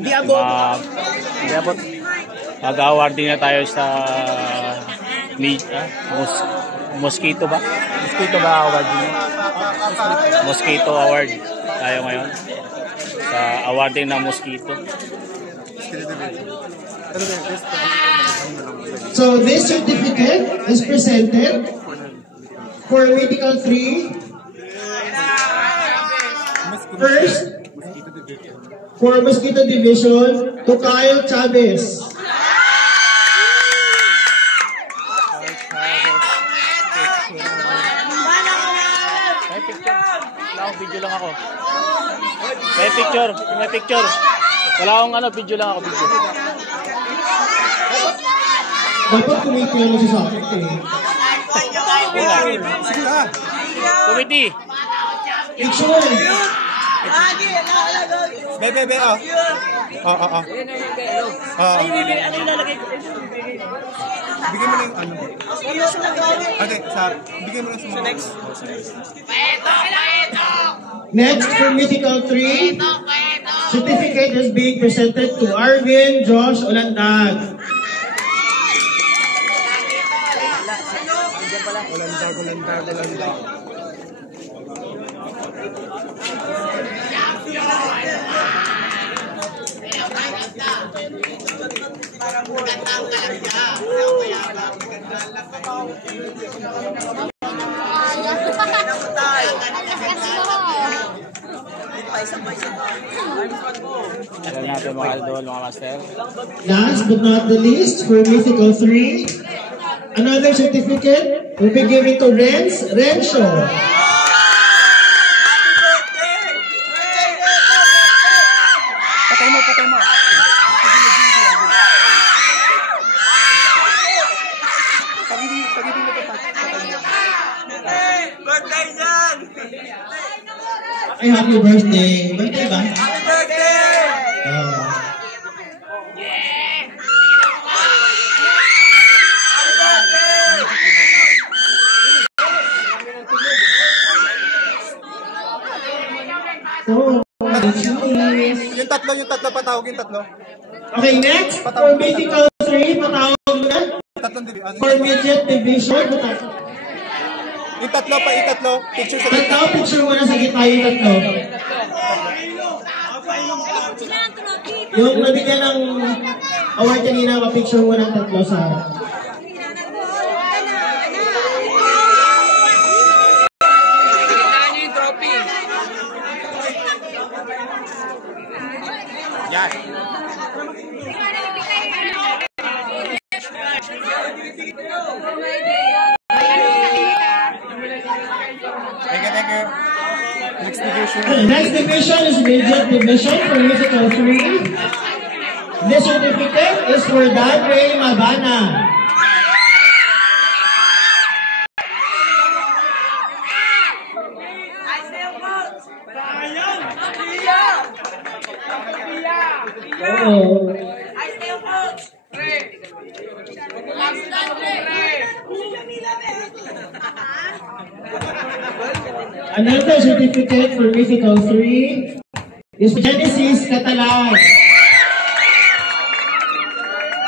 Hindi abot. Mag-awarding na tayo sa Mosquito ba? Mosquito ba awarding? Mosquito award tayo ngayon. Sa awarding ng Mosquito. So this certificate is presented for Medical 3. First, for Mosquito Division, to Kyle Chavez. Video lang ako. May picture. Wala akong video lang ako, video. Dapat kumikita mo sa akin eh. Committee. Picture. Bebe, oh. Ano ilalagay ko? Bigyan mo na yung ano. Ate, bigyan mo na sa next. Next, for Medical 3, certificate is being presented to Arvin Josh Olandag. Olandag. Alam natin mga idol, mga master. Last but not the least, for Medical 3, another certificate will be given to Renzo. Patay mo. Pagiging mo ito. Birthday yan! Ay, happy birthday. Birthday ba? Happy birthday! Yung tatlo, patawag yung tatlo. Okay, next, for Medical 3, patawag na. For Midget Division, patawag. Yung tatlo, picture sa Tatlo, picture mo na sa gitna yung tatlo. Yung nabigyan ng award kanina, mapicture mo ng tatlo sa... Yan. Thank you. Next division. Next division is Midget Division for Medical 3. This certificate is for Dadre Mabana. Oh. Another certificate for Medical 3 is Genesis Catalan.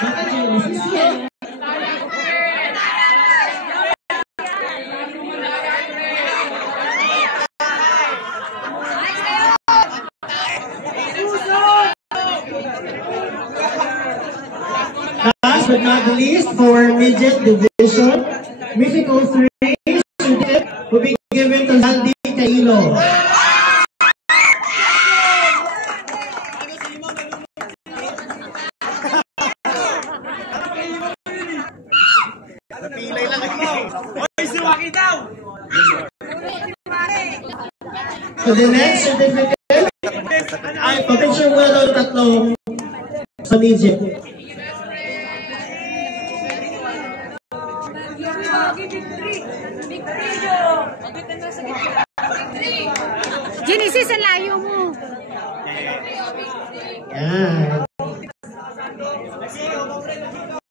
Bakit Genesis yan? Last but not the least, for Midget Division, Medical 3 certificate will be given to Sandy Cailo. Napilay lang ito. Hoy, suwaki daw! So the next certificate, ay, papicture mo na daw tatlong sa Midget. Genesis, ang layo mo. Yan.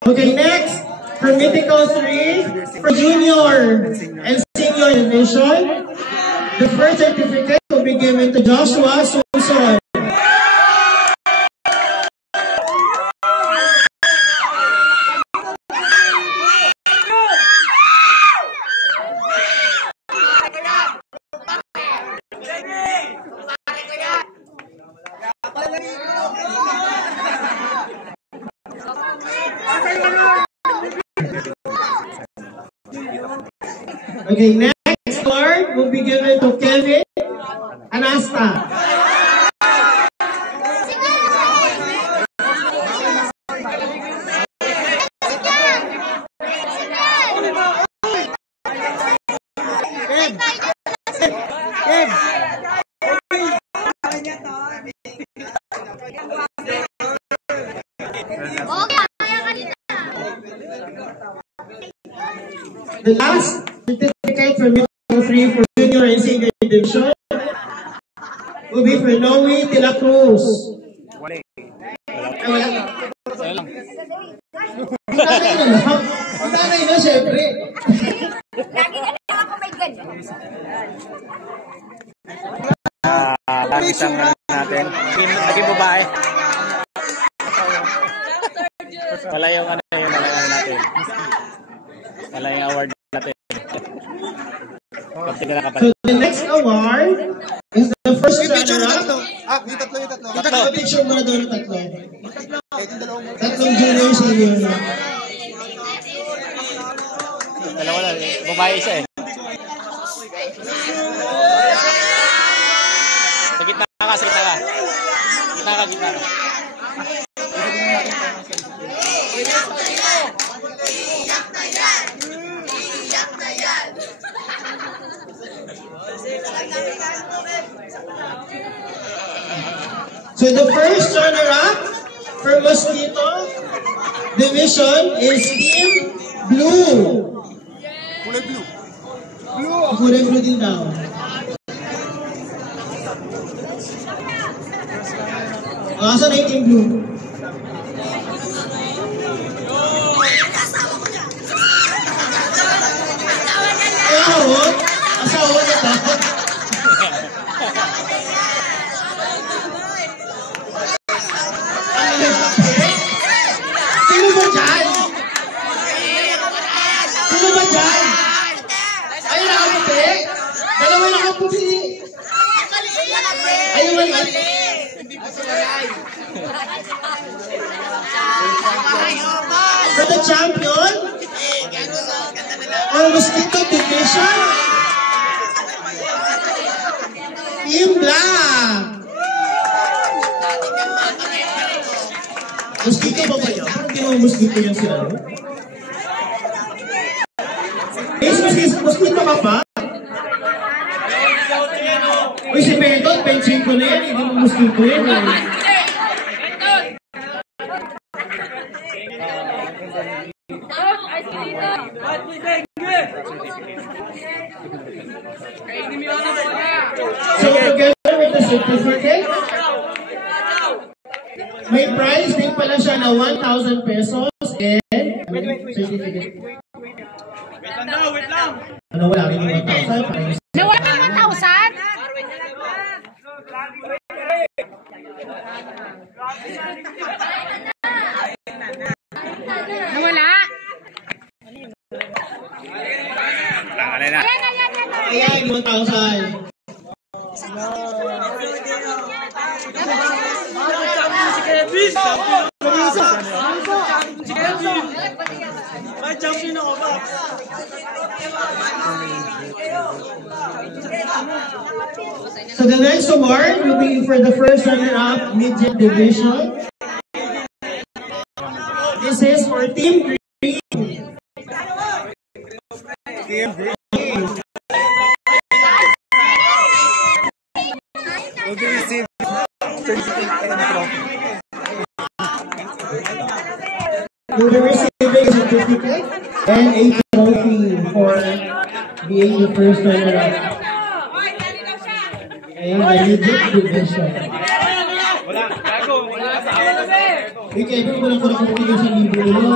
Okay, next, for Medical 3, for Junior and Senior Division, the first certificate will be given to Joshua Suson. Okay, next award will be given to Kevin Anasta. The last certificate for Metro 3 for Junior and Senior Division will be for Noe de la Cruz. Wala. Ay, wala. Sa'yo lang. Ang nanay na lang. Ang nanay na, syempre. Lagi na lang ako may ganyan. Dami isang natin. Naging babae. Wala yung ano natin. Wala yung award natin. So the next award is the first runner-up. Yung tatlo. Tatlo, picture mo na doon ng tatlo. Tatlong junior senior na. Dalawa lang. Babae isa eh. Sa gitna ka. Gitna ka. So the first runner-up for Mosquito Division is Team Blue. Kulay blue. Kulay blue din daw. Asan na yung Team Blue? Asawa niya ba? Sino ba dyan? Ay, nakaputi. Dalawa nakaputi. Ay, maliit. For the champion, ang Mosquito Division, Team Black. Mosquito ba ba yan? Parang ginawa mosquito yan sila. Mosquito ka pa? Uy, si Benton, pension ko na yan. Hindi mo mosquito yan. So together with the certificate, may prize din pala siya na 1,000 pesos and certificate. Wait lang. Ano, wala rin yung 1,000? Nawala ka 1,000? Nawala? Ayan na. Ayan, 1,000. So the next award will be for the first runner-up midget division. This is for Team Green. Will be received certificate and trophy. You'll be receiving a certificate and a trophy for being the first runner-up in the midget division. Okay, ito ko lang ko nakapagiging sa libo nyo.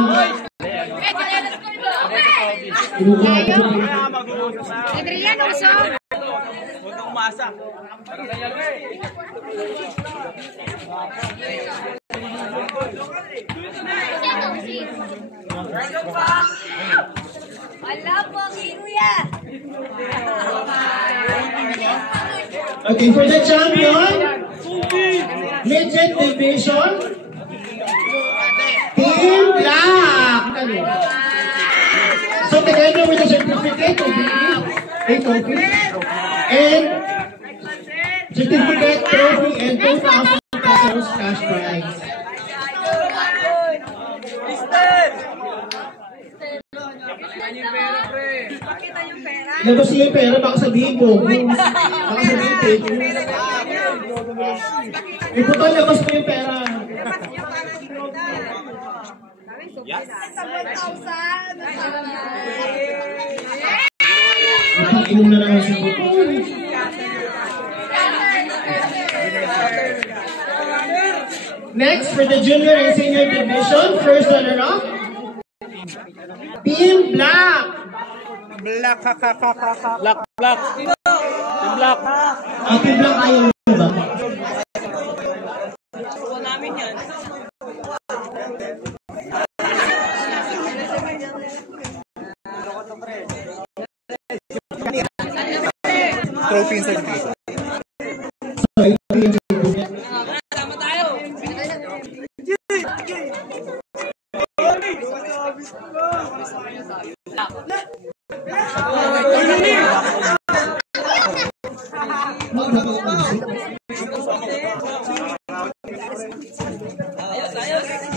Adrian, uso. Huwag kang umasa. Wala po, Kiruya. Okay, for the champion, midget Division, Team Black. So together with the certificate of a trophy and certificate, trophy, and 2,000 pesos cash prize. Ilabas niyo yung pera, baka sabihin ko. Baka sabihin fake news. Iputol, labas mo yung pera. Inom na naman sa putol. Next, for the junior and senior division, first runner-up, Team Black. Black. Black, black. Team black. Team Black ayaw nyo ba? Trophy and certificate. So, ito yung certificate.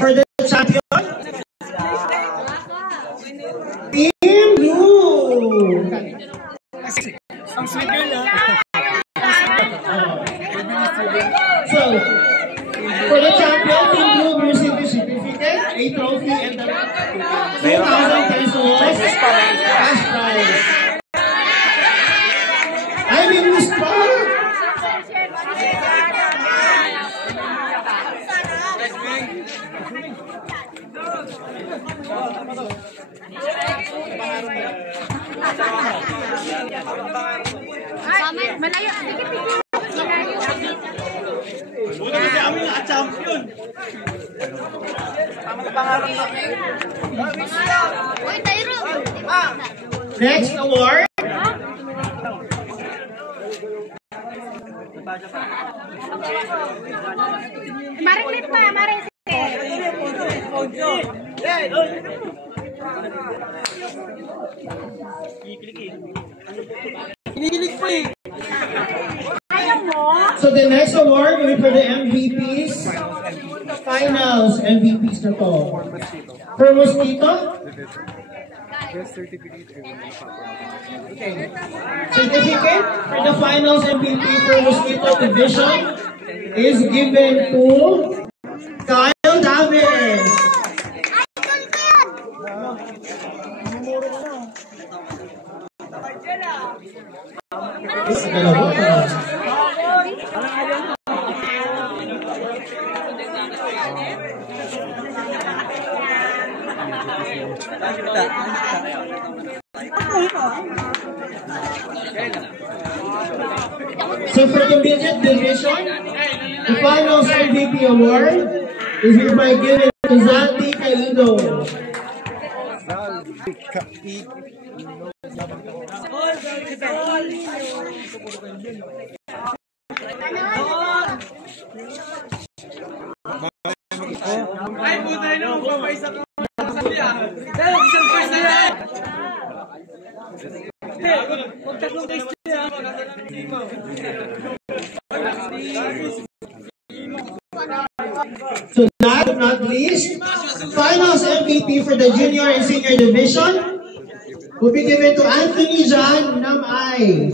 For the champion, Team Blue. Ang sweet girl, So, for the champion, Team Blue will receive the certificate, a trophy, and the 2,000 pesos cash prize. I mean, Miss Paul. Malayo. Uy, Tyro. Next award. Maring pa, maring. So the next award will be for the MVPs, finals MVPs na to. For Mosquito, certificate for the finals MVP for Mosquito Division is given to Kyle Davis. So for the midget division, the finals MVP award is hereby given to Zaldi Caido. So last but not least, finals MVP for the junior and senior division will be given to Anthony John Namay.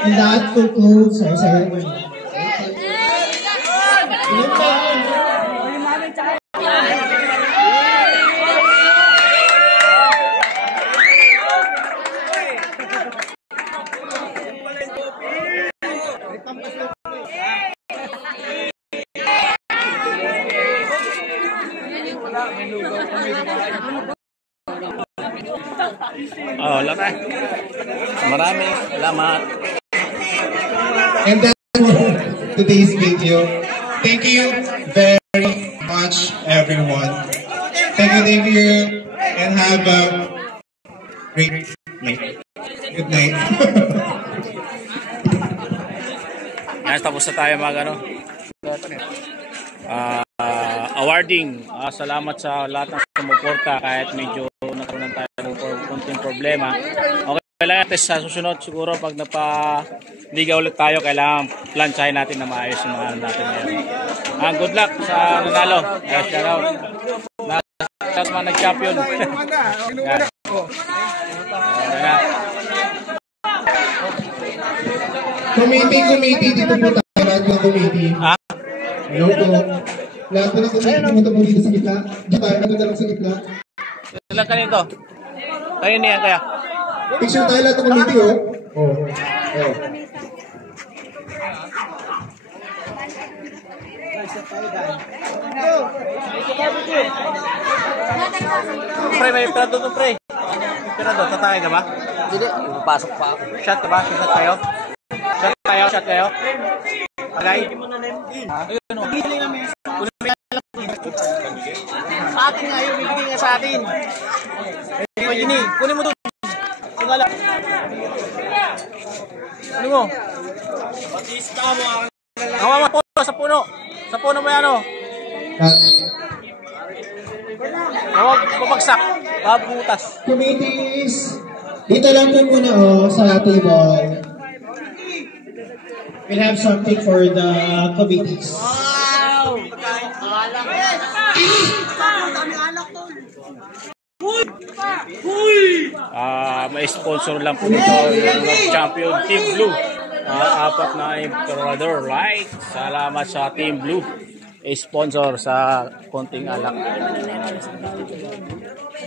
And that concludes our ceremony. Oh, lama. Maraming salamat. And that's for today's video. Thank you very much, everyone. Thank you, and have a great night. Good night. Yan, tapos na tayo awarding. Salamat sa lahat ng sumuporta kahit medyo nagkaroon tayo ng konting problema. Okay lang natin sa susunod siguro pag liga ulit tayo, kailangan plansyahin natin na maayos yung mga natin ngayon. Good luck sa nanalo. Shout out. Shout out nag-champion. Committee, dito po tayo lahat ng committee. Hello po. Lahat po ng committee pumunta po dito sa gitna. Diyan tayo, napunta lang sa gitna. Ilan kayo ito? Kayo niyan kaya? Picture tayo lahat ng committee, oh. Pre, may pera doon, pre. Pera doon, tatay ka ba? Hindi, papasok pa ako. Shot ka ba? Shot kayo? Shot kayo? Agay? Ayun o. Sa atin nga yun, bibigay nga sa atin. Kunin mo doon. Tingala. Kunin mo. Hawa mo po sa puno. Sa puno mo yan o. Huwag babagsak. Babutas. Committees, dito lang po muna sa table. We'll have something for the committees. Wow! May sponsor lang po dito yung champion Team Blue. 4 na emperador, right? Salamat sa Team Blue. Sponsor sa konting alak.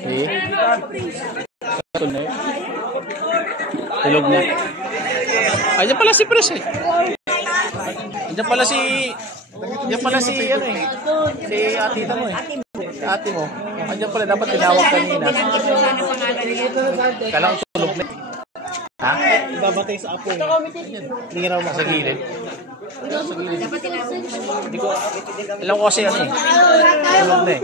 Okay. Tulog na. Diyan pala si Pres eh. Diyan pala si ano eh. Si atita mo eh. Si ate mo. Diyan pala dapat tinawag kanina. Kailangan tulog na. Ha? Babatay sa apo. Hindi ka naman makasagilid. Hindi ko, alam ko kasi ano eh. Tulog na eh.